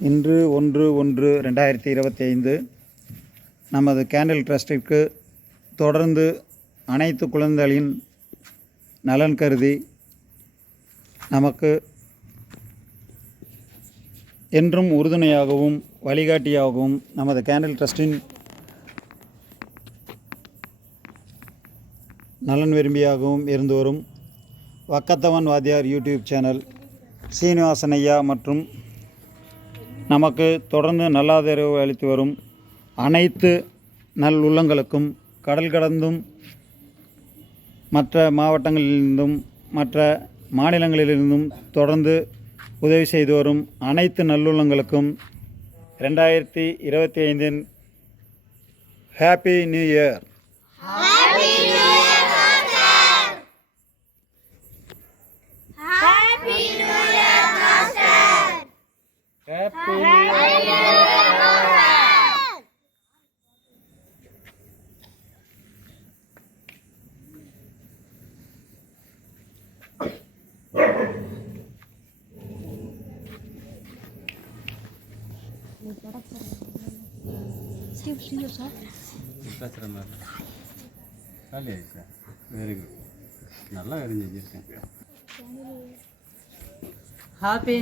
இன்று ஒன்று ஒன்று ரெண்டாயிரத்தி இருபத்தி ஐந்து நமது கேண்டில் ட்ரஸ்டிற்கு தொடர்ந்து அனைத்து குழந்தைகளின் நலன் கருதி நமக்கு என்றும் உறுதுணையாகவும் வழிகாட்டியாகவும் நமது கேண்டில் ட்ரஸ்டின் நலன் விரும்பியாகவும் இருந்து வரும் வக்கத்தவன் வாத்தியார் யூடியூப் சேனல் சீனிவாசன் ஐயா மற்றும் நமக்கு தொடர்ந்து நல்லாதரவு அளித்து வரும் அனைத்து நல் உள்ளங்களுக்கும் கடல் கடந்தும் மற்ற மாவட்டங்களிலிருந்தும் மற்ற மாநிலங்களிலிருந்தும் தொடர்ந்து உதவி செய்து வரும் அனைத்து நல்லுள்ளங்களுக்கும் ரெண்டாயிரத்தி இருபத்தி ஐந்தின் ஹாப்பி நியூ இயர் ஹாப்பி காலி வெரி குட் நல்லா அறிஞ்சு வச்சுருக்கேன் ஹாப்பி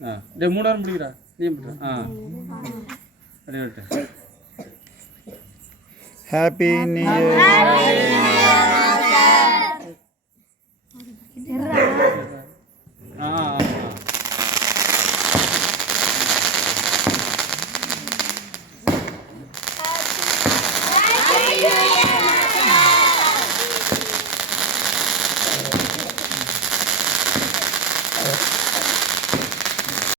ஆ டே மூணாயிரம் முடிக்கிறா நீ முடிக்கிறா ஆ அப்படியே விட்டு ஹாப்பி நியூ இயர்